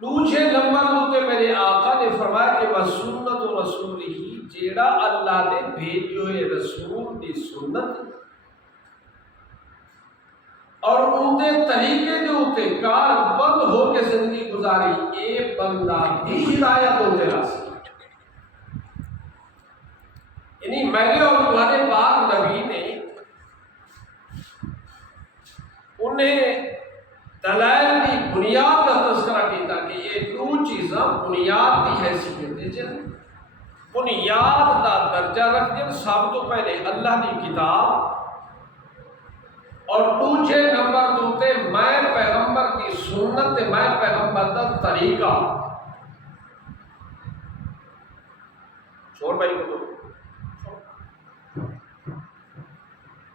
دوسرے نمبر تے میرے آقا نے فرمایا کہ وسنت رسول ہی جیڑا اللہ نے بھیجے ہوئے رسول دی سنت اور ان دے طریقے دے اوتے کار بند ہو کے زندگی گزاری، اے بندہ بھی ہدایت ہوتے راستے، یعنی میرے اور تمہارے پاک نبی نے انہیں دلائل کی بنیاد کا تذکرہ کیتا کہ یہ دو چیزاں بنیاد کی حیثیت ہے جن بنیاد کا درجہ رکھ دیں، سب تو پہلے اللہ کی کتاب اور دوسرے نمبر دوتے میں پیغمبر کی سنت، میں پیغمبر کا طریقہ چھوڑ بھائی کو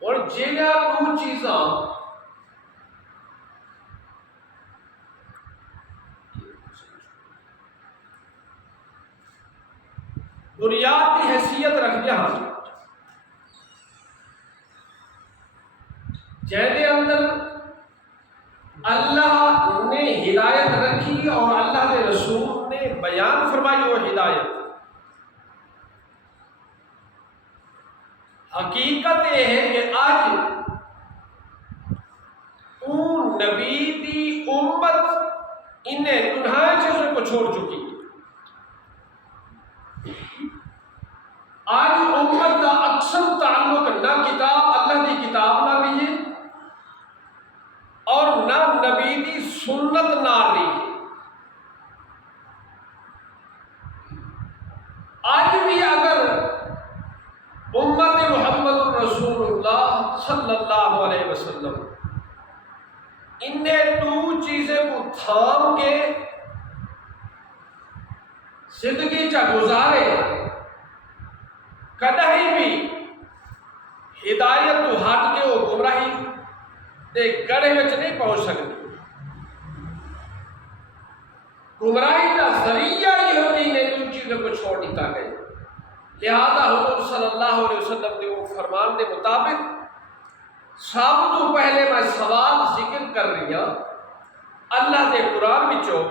اور جیگا دو چیزاں بنیاد کی حیثیت رکھ دیا جہدے اندر اللہ نے ہدایت رکھی اور اللہ کے رسول نے بیان فرمائی وہ ہدایت، حقیقت یہ ہے کہ آج اون نبی دی امت انہیں گناہ چیزوں کو چھوڑ چکی، آج امت کا اکثر تعلق نہ کتاب اللہ کی کتاب نہ رہی ہے اور نہ نبی دی سنت نہ رہی ہے۔ آج بھی اگر امت محمد رسول اللہ صلی اللہ علیہ وسلم انہیں دو چیزیں کو تھام کے زندگی چا گزارے، کدی بھی ہدایت تو ہٹ کے وہ گمراہی دے گڑھے میں نہیں پہنچ سکتی۔ گمراہی کا ذریعہ یہ ہوتی ہے ان چیزوں کو چھوڑ دیتا گیا، لہذا حضور صلی اللہ علیہ وسلم نے وہ فرمان کے مطابق سب تو پہلے میں سوال ذکر کر رہی ہوں اللہ کے قرآن بچوں،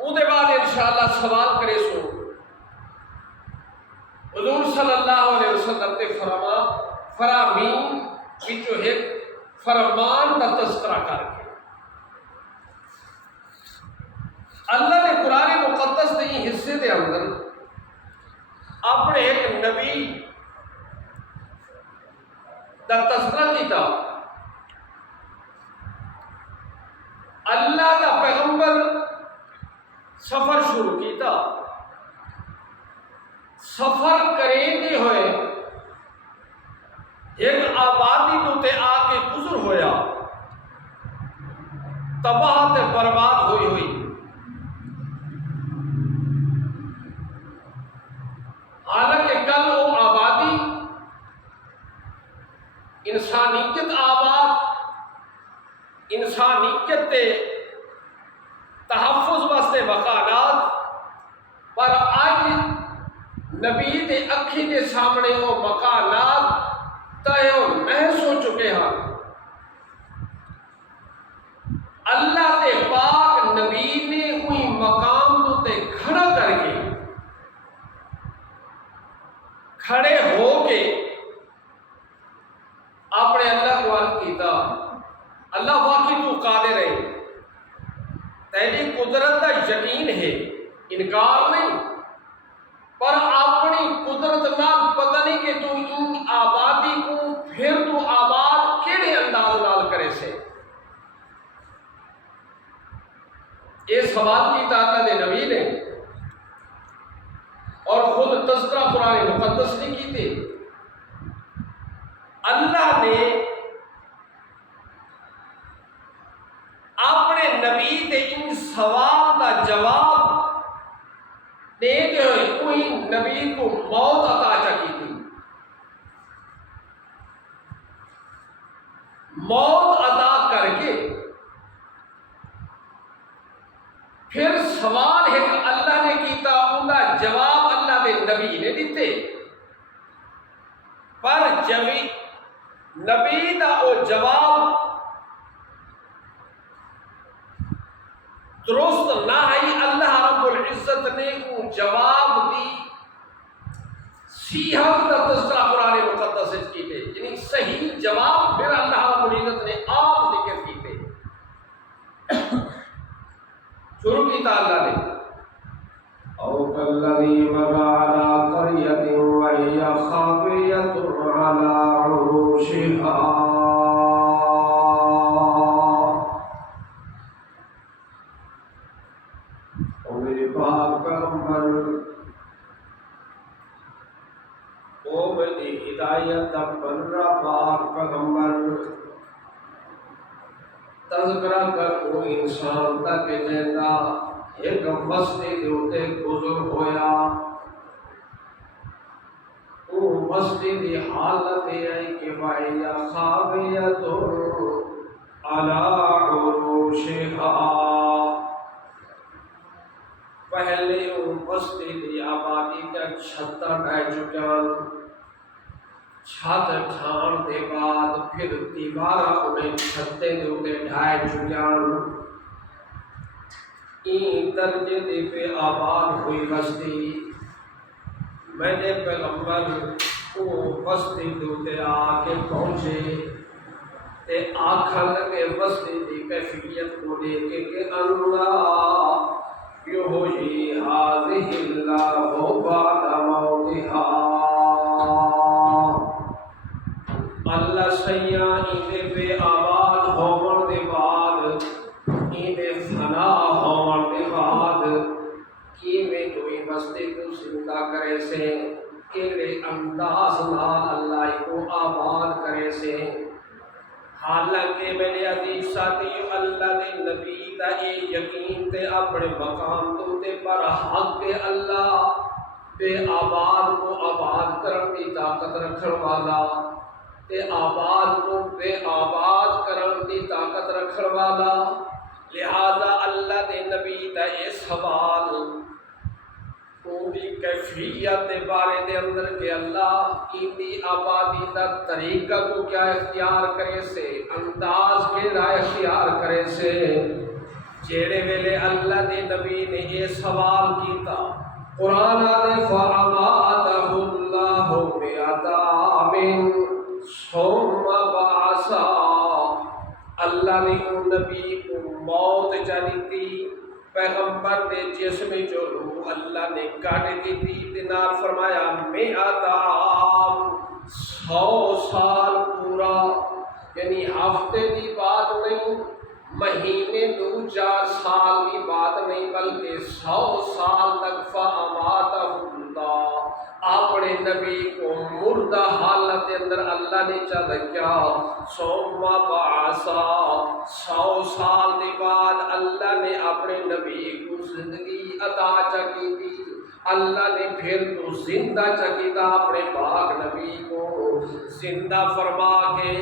وہ بعد انشاءاللہ سوال کرے سو حضور صلی اللہ علیہ وسلم نے فرامین بچوں ایک فرمان کا تذکرہ کر کے اللہ نے قرآن مقدس کے حصے دے اندر اپنے ایک نبی کا تذکرہ کیتا، اللہ کا پیغمبر سفر شروع کیتا، سفر کریں ہوئے ایک آبادی تے آ کے گزر ہویا، تباہ تے برباد ہوئی ہوئی، حالانکہ کل وہ آبادی انسانیت آباد، انسانیت کے تحفظ واسطے مکانات، پر آج نبی دے اکھی کے سامنے وہ مکانات تیو محض ہو چکے ہیں۔ اللہ تے پاک نبی نے کوئی مقام تے کھڑا کر کے کھڑے ہو کے اپنے اللہ کو عرض کیتا، اللہ واقعی تو قادر ہے، تیری قدرت کا یقین ہے، انکار نہیں، پر اپنی قدرت نال پتہ نہیں کہ تو ان آبادی کو پھر تو آباد کیڑے انداز نال کرے سے۔ یہ سوال کیتا اللہ دے نبی نے اور خود تذکرہ قرآن مقدس نے کیتے۔ اللہ نے اپنے نبی دے ان سوال کا جواب دیتے ہوئے کوئی نبی کو موت عطا کی تھی، موت عطا کر کے پھر سوال ہے کہ اللہ نے کیتا، ان کا جواب اللہ دے نبی نے دیتے، پر نبی دا وہ جواب درست نہ ہی اللہ رب العزت نے وہ جواب دی صیحت کا تذکرہ قرآن مقدس سے کیتے، یعنی صحیح جواب پھر اللہ رب العزت نے آپ ذکر کیتے۔ شروع کی اللہ نے او کالذی مر علی قریۃ وہی خاویۃ علی عروشہا، او میرے پاک پیغمبر، او میری ہدایت بنرا پاک پیغمبر، تذکرہ کر وہ انسان تک جیندہ ایک مسجد ہوتے گزر ہویا، وہ مسجد دی حالت ہے کہ وَهِيَ خَاوِيَةٌ عَلَىٰ عُرُوشِهَا، پہلے وہ مسجد دی آبادی کا چھت ڈھہ چکان، چھت ڈھان دے بعد پھر دیوارہ انہیں چھتے دے ہوتے ڈھائے چکان، این درجے دے پہ آباد ہوئی بستی۔ میں نے پیغمبر کو بستی دوتے آکے پہنچے تے آکھن لگے بستی دی کیفیت کو دیکھے کہ اللہ یحیی ھذہ اللہ بعد موتھا، اللہ سیاں ایندے پہ آباد ہون دے بعد، ایندے فنا ہون دے بعد کی میں دوئی بستی کو زندہ کرے سے، کیڑے انداز نال اللہ کو آباد کرے سے۔ حالانکہ میرے عزیز ساتھیو، اللہ دے نبی دا اے یقین تے اپنے مقام تو تے پر حق کے اللہ بے آباد کو آباد کرن دی طاقت رکھن والا، تے آباد کو بے آباد کرن دی طاقت رکھن والا، لہذا اللہ دے نبی دا اے سوال پوری کیفیت دے بارے دے اندر کہ اللہ ایندی آبادی دا طریقہ کو کیا اختیار کرے سے، انداز کے رائے اختیار کرے سے، جیڑے ویلے اللہ دے نبی نے یہ سوال کیتا، قرآن نے فَأَمَاتَهُ اللَّهُ مِئَةَ عَامٍ ثُمَّ بَعَثَهُ، اللہ نے ان نبی کو موت جانی تھی، پیغمبر دے جسم جو روح اللہ نے کاٹ کی تھی، دینار فرمایا مئات عام، 100 سال پورا، یعنی ہفتے دی بات نہیں، مہینے 2-4 سال کی بات نہیں، بلکہ 100 سال تک فَأَمَاتَهُ اللَّهُ، اپنے نبی کو مردہ حالت اندر اللہ نے چل کیا، ثم بعثا، 100 سال کے بعد اللہ نے اپنے نبی کو زندگی عطا کی تھی، اللہ نے پھر تو زندہ چکیتا اپنے پاک نبی کو زندہ فرما کے،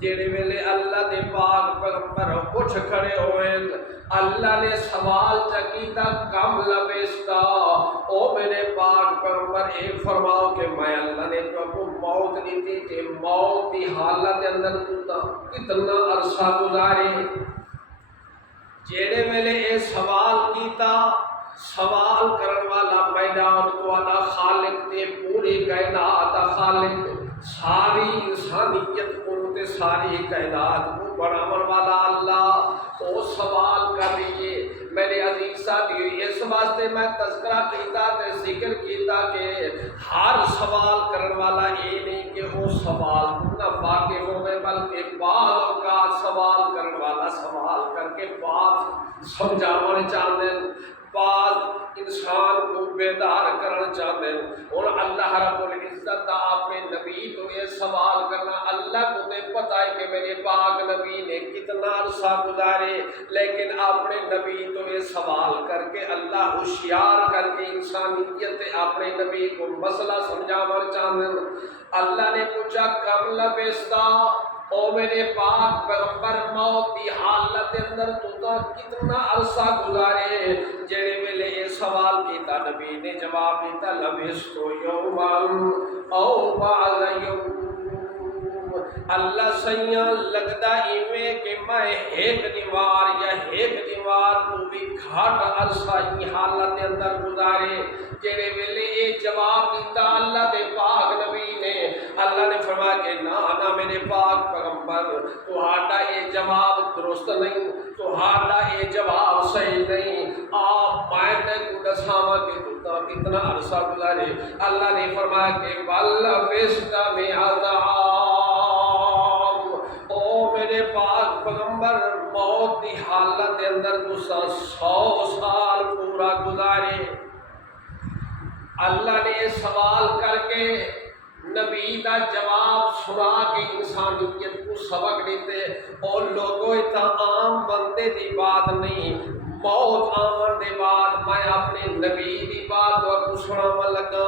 جیڑے ویلے اللہ دے پاک پیغمبر اٹھ کھڑے ہوئے، اللہ نے سوال چکیتا کم لبستا، او میرے پاک پیغمبر اے فرماؤ کہ میں اللہ نے تو کو موت دی تھی کہ موت کی حالت اندر تو کتنا عرصہ گزارے، جیڑے ویلے اے سوال کیتا، سوال کرن والا میدان تو والا خالق تے پوری کائنات خالق، ساری انسانیت کو تے ساری کائنات کو بناون والا اللہ، او سوال کر رہی ہے۔ میرے عزیز ساتھی، اس واسطے میں تذکرہ کیتا تے ذکر کیتا کہ ہر سوال کرن والا یہ نہیں کہ وہ سوال نہ واقف ہوئے، بلکہ بعض اوقات سوال کرن والا سوال کر کے بات سمجھاون چاہتے ہیں، بعض انسان کو بیدار کرنا چاہتے ہیں، اور اللہ رب العزت اپنے نبی تو یہ سوال کرنا، اللہ کو تے پتہ ہے کہ میرے پاک نبی نے کتنا عرصہ گزارے، لیکن اپنے نبی تو یہ سوال کر کے اللہ ہوشیار کر کے انسانیت اپنے نبی کو مسئلہ سمجھانا چاہتے ہیں۔ اللہ نے پوچھا کم لبستا، او میرے پاک پیغمبر موت کی حالت اندر تو کتنا عرصہ گزارے، جڑے ویلے یہ سوال کیتا نبی نے جواب دیتا لبستو یومن او بعض یوم، اللہ سیاں لگدا ایویں کہ میں ایک دیوار یا ایک دیوار تو بھی گھاٹ عرصہ یہ حالت اندر گزارے جڑے ویلے یہ جواب دیتا اللہ دے پاک نبی نے اللہ نے فرمایا کہ نہ میرے پاک پیغمبر تہاڈا یہ جواب درست نہیں تہاڈا یہ جواب صحیح نہیں آپ میں کو دساواں کہ تو کتنا عرصہ گزارے اللہ نے فرمایا کہ بل فستا میں میرے پاک پیغمبر موت کی حالت کے اندر تسا 100 سال پورا گزارے اللہ نے سوال کر کے نبی دا جواب سنا کے انسانیت کو سبق دیتے اور لوگوں اتنا عام بندے دی بات نہیں موت آمن دے بعد میں اپنے نبی دی بات کو سناون لگا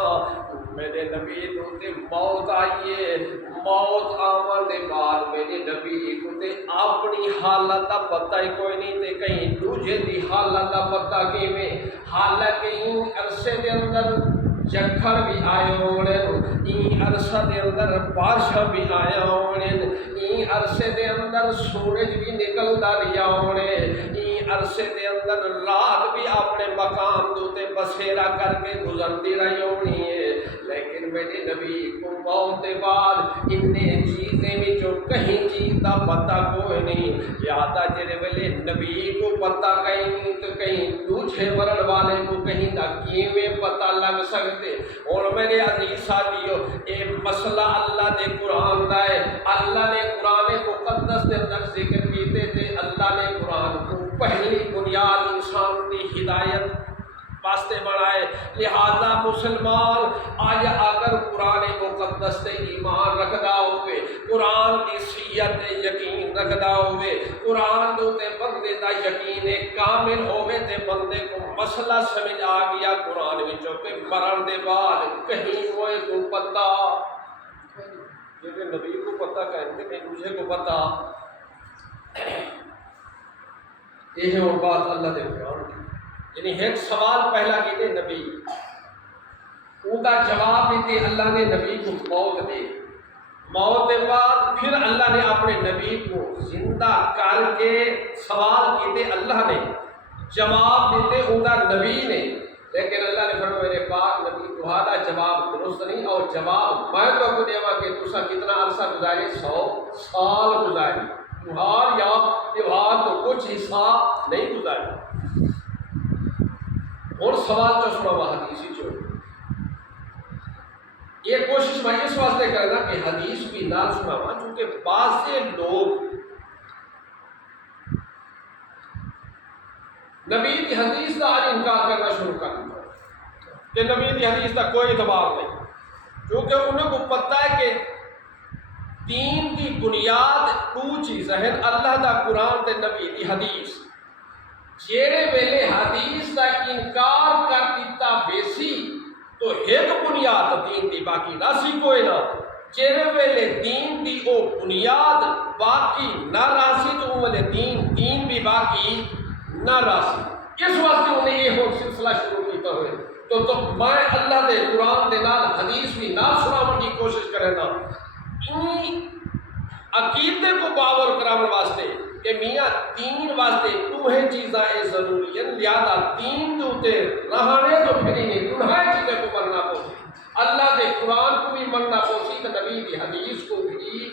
میرے نبی کو تے موت آئیے موت آمن دے بعد میرے نبی کو تے اپنی حالت دا پتہ ہی کوئی نہیں تے کہیں دوجے دی حالت دا پتہ کیویں حالانکہ ان عرصے دے اندر جکھر بھی آئے ہونے این عرصہ دے اندر بارشاں بھی آیا ہونے این عرصے دے اندر سورج بھی نکلتا رہیا ہونے این عرصے دے اندر رات بھی اپنے مقام دوتے بسیرا کر کے گزرتی رہی ہونی ہے لیکن میرے نبی کو موت کے بعد انہیں چیزیں بھی جو کہیں چیز دا پتہ کوئی نہیں یادا جرے ویلے نبی کو پتہ کہیں تو کہیں دوجھے مرن والے کو کہیں دا کیویں پتہ لگ سکتے اور میرے عزیز ساتھیو اے مسئلہ اللہ دے قرآن دا ہے اللہ نے قرآن مقدس دے اندر ذکر کیتے تھے اللہ نے قرآن کو پہلی بنیاد انسان دی ہدایت واسطے بنائے لہذا مسلمان آج اگر قرآن مقدس تے ایمان رکھدا ہوئے قرآن کی سیت یقین رکھدا ہوئے قرآن تے بندے دا یقین کامل ہوئے تے بندے کو مسئلہ سمجھ آ گیا قرآن وچوں کہ مرن دے بعد کہیں ہوئے کو پتہ جیسے نبی کو پتہ کہتے ہیں دوسرے کو پتہ یہ ہے وہ بات اللہ دے قرآن کی یعنی ایک سوال پہلا کیتے نبی ان کا جواب دیتے اللہ نے نبی کو موت دے موت کے بعد پھر اللہ نے اپنے نبی کو زندہ کر کے سوال کیتے اللہ نے جواب دیتے ان کا نبی نے لیکن اللہ نے فرمایا میرے پاک نبی تمہارا جواب درست نہیں اور جواب میں تو کو دیوا کہ تسا کتنا عرصہ گزارے 100 سال گزارے تمہار یا تہوار تو کچھ حصہ نہیں گزارے اور سوال تو سنا حدیثی چھوڑ یہ کوشش میں اس واسطے کرنا کہ حدیث بھی نہ سنا چونکہ بعض سے لوگ نبی کی حدیث کا آج انکار کرنا شروع کر دیا کہ نبی کی حدیث کا کوئی اعتبار نہیں کیونکہ انہیں کو پتہ ہے کہ دین کی بنیاد دو چیز ہے اللہ دا قرآن تے نبی کی حدیث جیڑے ویلے حدیث کا انکار کر دیتا بیسی تو ایک بنیاد دین دی باقی راسی کوئی نہ جیڑے ویلے دین دی او بنیاد باقی نہ راسی تو ویلے دین بھی باقی نہ راسی اس واسطے انہیں یہ ہو سلسلہ شروع کیتا ہوئے تو میں اللہ دے قرآن دے نال حدیث بھی نہ سناؤں کی کوشش کرے نا عقیدے کو باور کرانے واسطے کہ میاں دین واسطے دوہے چیزاں ضروری ہیں لہذا دین دوتے رہانے تو پھر نہیں دنہائے چیزیں کو مننا پوسی اللہ دے قرآن کو بھی مننا پوسی تو نبی دی حدیث کو بھی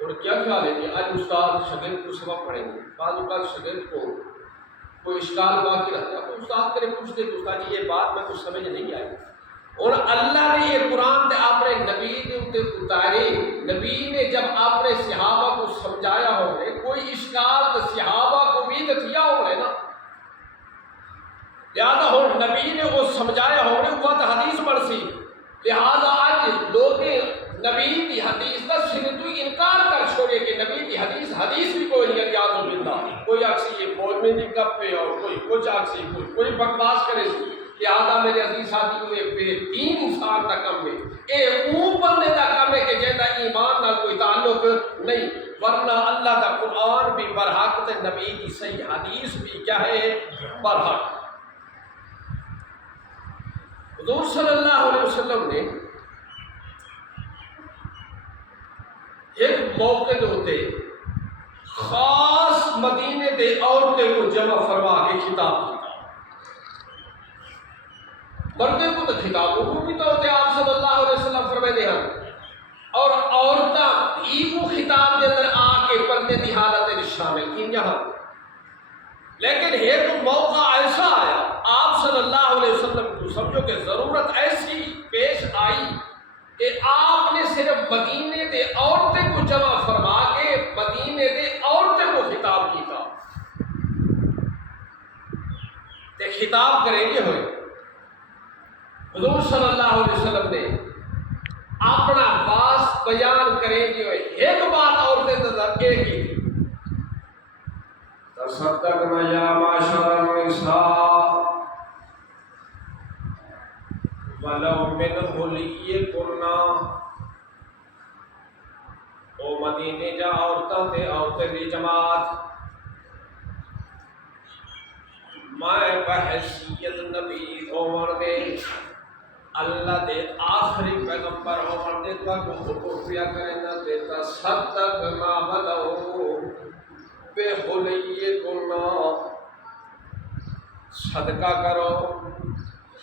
اور کیا خیال ہے کہ آج استاد شاگرد کو سبق پڑھیں گے بعض اوقات شاگرد کو کوئی اشکال باقی رہتا ہے تو استاد کرے پوچھتے کہ استاد جی یہ بات میں کچھ سمجھ نہیں آئی اور اللہ نے یہ قرآن تے اپنے نبی کے اوپر اتارے نبی نے جب اپنے صحابہ کو سمجھایا ہوگے کوئی اشکال تو صحابہ کو بھی تو کیا ہوگے نا لہذا ہو نبی نے وہ سمجھایا ہوگے وہ تو حدیث بڑھ سی لہذا آج لوگ نبی کی حدیث کا صرف تو انکار کر چھوڑے کہ نبی کی حدیث بھی کوئی نہیں یاد باللہ کوئی آکسی یہ بولنے کی گپ پہ اور کوئی کچھ آکسی کوئی بکواس کرے سی لہذا میرے عزیز ساتھی کو یہ بے دین انسان کا کم ہے اے اون بندے کا کم ہے کہ جیسا ایمان نہ کوئی تعلق نہیں ورنہ اللہ کا قرآن بھی برحق تے نبی کی صحیح حدیث بھی کیا ہے برحق حضور صلی اللہ علیہ وسلم نے موقع ہوتے خاص مدینے دے عورتیں کو جمع فرما کے خطاب کیا مردے کو تو خطاب حکومی طور پہ آپ صلی اللہ علیہ وسلم فرمائے ہیں اور عورتیں ہی وہ خطاب کے اندر آ کے پردے کی حالت شامل کی یہاں لیکن ایک موقع ایسا آیا آپ صلی اللہ علیہ وسلم کو سمجھو کہ ضرورت ایسی پیش آئی کہ آپ نے صرف مدینے دے عورتیں کو جمع فرما کے مدینے دے عورتیں کو خطاب کیا تے خطاب کریں گے ہوئے حضور صلی اللہ علیہ وسلم نے اپنا باس بیان کریں گے ہوئے ایک بات عورتیں نظر ایک ہی تھی تصدقنا یا معاشر النساء ولو من حلیکنا او مدینے جا عورتیں دی جماعت میں بحیثیت نبی عمر دے اللہ دے آخری پیغمبر عمر دے تو کو حکم کیا کرنا دیتا صدقنا ولو بے حلیکنا صدقہ کرو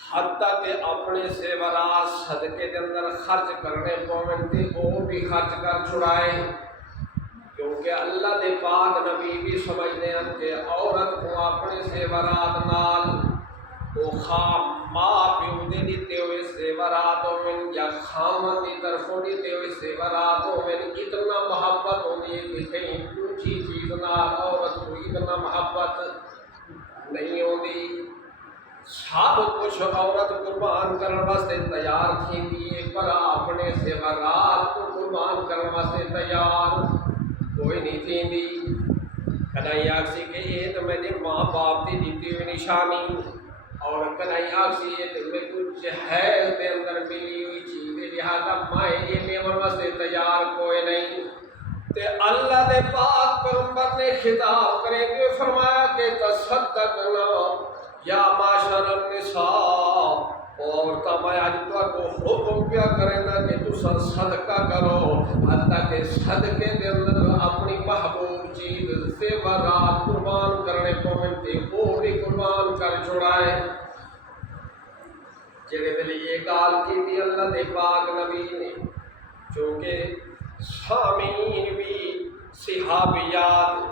حتیٰ کہ اپنے سے برات صدقے کے اندر خرچ کرنے پومنٹی وہ بھی خرچ کر چھڑائے کیونکہ اللہ دے پاک نبی بھی سمجھنے ہیں کہ عورت کو اپنے سے برات نال وہ خام ماں پیو دے دیتے ہوئے سے براتوں میں یا خامن دی طرفوں دیتے ہوئے سے براتوں میں اتنا محبت ہونی ہے کہ کہیں اونچی چیز نال عورت کو اتنا محبت نہیں ہوتی سب کچھ عورت قربان کرنے واسطے تیار تھی دیئے پر اپنے سے برات کو قربان کرنے واسطے تیار کوئی نہیں تھی دی کدائی آکسی کہ یہ تو میں نے ماں باپ دی دیتی ہوئی نشانی اور کدائی آکسی یہ تو میں کچھ حیض دے اندر ملی ہوئی چیز لہذا مائیں یہ میمن واسطے تیار کوئی نہیں تے اللہ دے پاک پیغمبر نے خطاب کریں گے فرمایا کہ تصدقنا یا معاشر النساء اور تمہیں آج کو حکم کیا کریں گا کہ تو صدقہ کرو حتیٰ کہ صدقے کے اندر اپنی محبوب چیز زیورات قربان کرنے کو ملتے وہ بھی قربان کر چھڑائے جنہیں دلی یہ گال کی تھی اللہ دے پاک نبی نے چونکہ سامین بھی صحابیات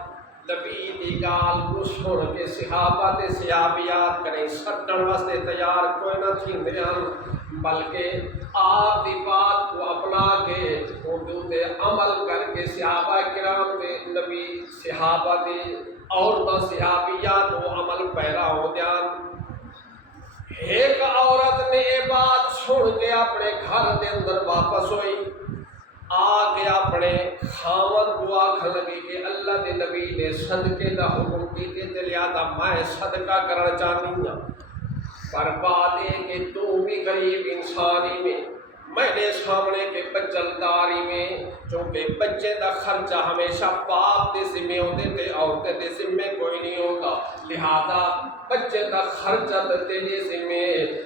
نبی دی گال کو سن کے صحابہ تے صحابیات کریں سٹن واسطے تیار کوئی نہ تھیندے ہیں بلکہ آپ دی بات کو اپنا کے اردو تے عمل کر کے صحابہ کرام تے نبی صحابہ دے عورتاں صحابیات وہ عمل پیرا ہو دیان ایک عورت نے یہ بات سن کے اپنے گھر دے اندر واپس ہوئی آگے اپنے خامد کو آکھن لگی کہ اللہ دے نبی نے صدقے دا حکم کیتے تے لہذا میں صدقہ کرنا چاہتی ہوں پر بات ہے کہ تو بھی غریب انسانی میں نے سامنے کے بچلداری میں چونکہ بچے دا خرچہ ہمیشہ باپ دے ذمہ ہوتے تے عورتیں دے ذمہ کوئی نہیں ہوتا لہذا بچے دا خرچہ تیرے ذمہ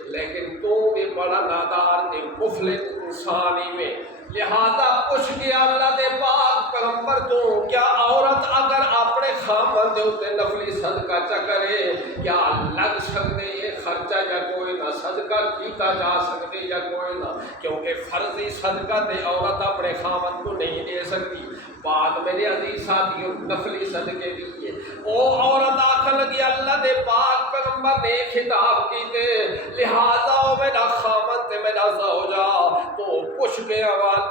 لیکن تو بھی بڑا نادار تے مفلس انسانی میں لہذا پوچھ گیا اللہ دے پاک پیغمبر تو کیا عورت اگر اپنے خامن دے ہوتے نفلی صدقہ چا کرے کیا لگ سکتے یہ خرچہ یا کوئی نہ صدقہ کیتا جا سکتے یا کوئی نہ کیونکہ فرضی صدقہ تے عورت اپنے خامن کو نہیں دے سکتی بعد میرے عزیز ساتھیوں نفلی صدقے دیئے او عورت آکھن لگی اللہ دے پاک پیغمبر نے خطاب کیتے لہذا میرا خامن تے میرا زوجہ تو پوچھ گیا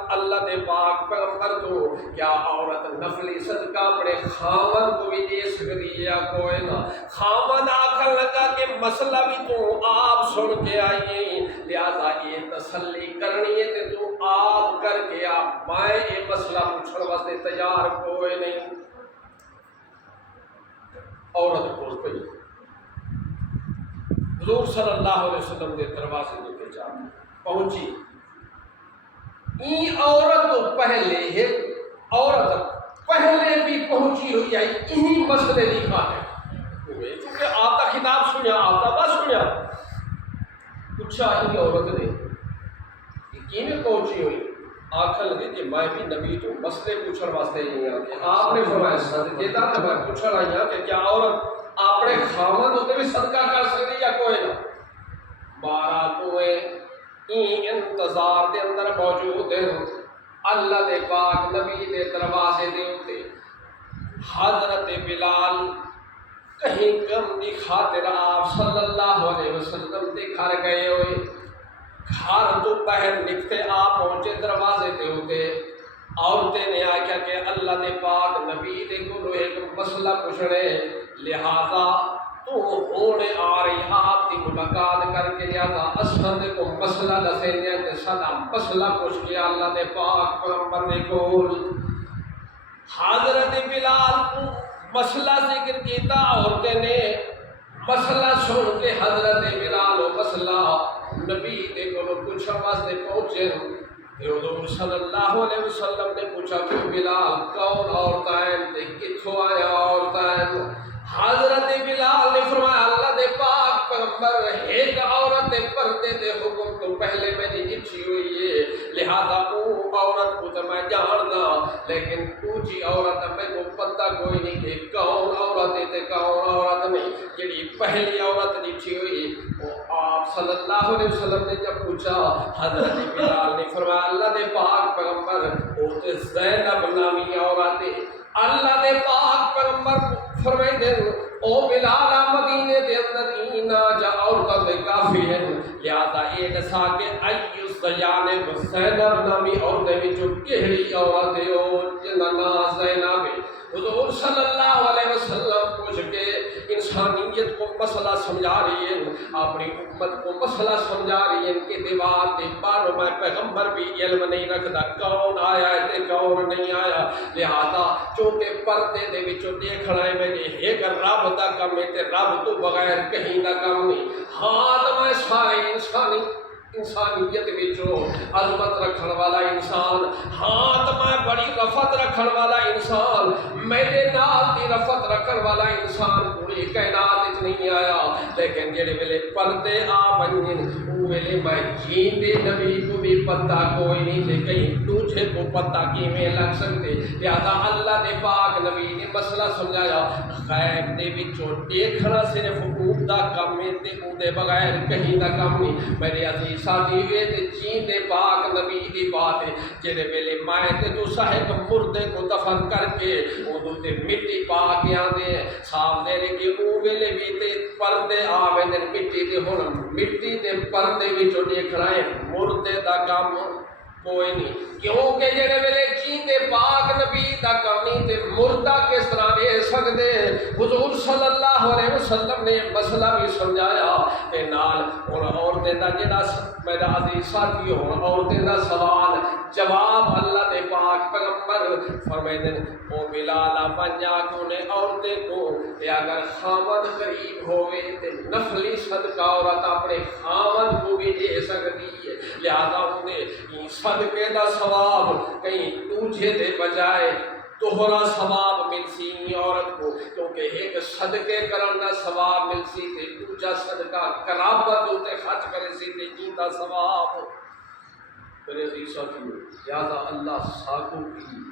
اللہ دے پاک پیغمبر تو کیا عورت نفلی صدقہ اپنے خامن کو بھی دے سکتی یا کوئی نہ خامن آکھن لگا کہ مسئلہ بھی تو آپ سن کے آئیے لہذا یہ تسلی کرنی ہے کہ تو آپ کر کے آپ میں یہ مسئلہ پوچھنے واسطے تیار کوئی نہیں عورت پوچھ پئی حضور صلی اللہ علیہ وسلم کے دروازے لے کے جا پہنچی این عورت تو پہلے ہے عورت پہلے بھی پہنچی ہوئی ہے انہی مسئلے لکھا ہے چونکہ آپ کا خطاب سنیا آپ کا بس سنیا پوچھا انہی عورت نے کہ میں پہنچی ہوئی آخر لگے کہ میں بھی نبی تو مسئلے پوچھنے واسطے ہی ہاں کہ آپ نے فرمایا صدقے دا تے میں پوچھن آئی ہاں کہ کیا عورت اپنے خاوند ہوتے بھی صدقہ کر سکتی یا کوئی نہ؟ بارہ توئے این انتظار دے اندر موجود ہیں اللہ دے پاک نبی دے دروازے دے ہوتے حضرت بلال کہیں کم دی خاطر آپ صلی اللہ علیہ وسلم دے گھر گئے ہوئے، گھر تو پہر نکتے آپ پہنچے دروازے دے ہوتے، عورتیں نے آکھا کہ اللہ دے پاک نبی دے کو ایک مسئلہ پوچھنے، لہذا تو ہونے آ رہی آپ کی ملاقات کر کے لہذا اسد کو مسئلہ دسے دیا کہ سدا مسئلہ پوچھ گیا اللہ دے پاک پیغمبر نے کول حضرت بلال کو مسئلہ ذکر کیتا، عورتیں نے مسئلہ سن کے حضرت بلال و مسئلہ نبی دے کو پوچھا واسطے پہنچے، حضور صلی اللہ علیہ وسلم نے پوچھا کہ بلال کون عورتیں تے کتھوں آیا عورتیں؟ حضرت بلال نے فرمایا اللہ دے پاک پیغمبر ایک عورت پردے دے حکم تو پہلے میں نے جچھی ہوئی ہے، لہذا وہ عورت کو تو میں جاننا، لیکن دوسری عورت میں کو پتہ کوئی نہیں کہ کون عورت ہے تے کون عورت نہیں۔ جڑی پہلی عورت جچھی ہوئی وہ آپ صلی اللہ علیہ وسلم نے جب پوچھا حضرت بلال نے فرمایا اللہ دے پاک پیغمبر وہ تے زینب نامی عورت ہے۔ اللہ دے پاک پیغمبر فرمائے دے او بلال مدینے دے اندر اینا جا عورتوں دے کافی ہیں، لہذا یہ نسا کے ایس جانب زینب نامی عورتیں میں جو کہڑی عورت ہے او جننا زینب ہے۔ حضور صلی اللہ علیہ وسلم پوچھ کے انسانیت کو مسئلہ سمجھا رہی ہیں، اپنی امت کو مسئلہ سمجھا رہی ہیں کہ دیوار دے پاروں میں پیغمبر بھی علم نہیں رکھتا کون آیا ہے تے کون نہیں آیا، لہذا چونکہ پردے دے وچوں دیکھنا ہے میں نے ایک رب دا کم ہے تے رب تو بغیر کہیں دا کم نہیں۔ ہاں تو میں سارے انسانیت وچوں عظمت رکھن والا انسان، ہاں تو میں بڑی رفت رکھن والا انسان، میرے نال دی رفت رکھن والا انسان پوری کائنات وچ نہیں آیا، لیکن جڑے ویلے پردے آ بنن او ویلے میں جیندے نبی کو بھی پتہ کوئی نہیں تے کہیں دوجے کو پتہ کیویں لگ سکتے، لہذا اللہ دے پاک نبی نے مسئلہ سمجھایا غیب دے وچوں دیکھنا صرف خوب دا کم ہے تے او دے بغیر کہیں دا کم نہیں۔ میرے عزیز ساتھی ہوئے تے جیندے پاک نبی دی بات ہے جڑے ویلے میں تے تو صاحب مردے کو دفن کر کے اودوں تے مٹی پا کے آندے صاحب دے کہ او ویلے بھی تے پردے آویں مٹی دے ہن مٹی دے پردے وچوں دیکھنا ہے مردے دا کام کوئی نہیں، کیونکہ جڑے ویلے جیندے پاک نبی دا کام نہیں تے مردہ کس طرح دے سکدے۔ حضور صلی اللہ علیہ وسلم نے مسئلہ بھی سمجھایا کہ نال اور عورتیں دا جڑا میرا عزیز ساتھی ہون عورتیں دا سوال جواب اللہ دے پاک پیغمبر فرمائے او بلال پنجا کو نے عورتیں کو کہ اگر خاوند قریب ہوئے تے نفلی صدقہ عورت اپنے خاوند کو بھی دے سکتی ہے، لہذا انہیں صدقے دا ثواب کہیں دوجے دے بجائے توہرا ثواب ملسی عورت کو، کیونکہ ایک صدقے کرن دا ثواب ملسی تے دوجا صدقہ قرابت ہوتے خرچ کرے سی تے جیندہ ثواب۔ میرے عزیز ساتھیو لہذا اللہ ساکوں کی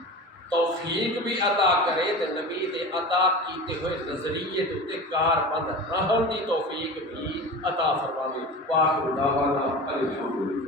توفیق بھی عطا کرے تے نبی دے عطا کیتے ہوئے نظریے تے کار بند رہن دی توفیق بھی عطا فرماوے۔ واخر دعوانا الحمدللہ۔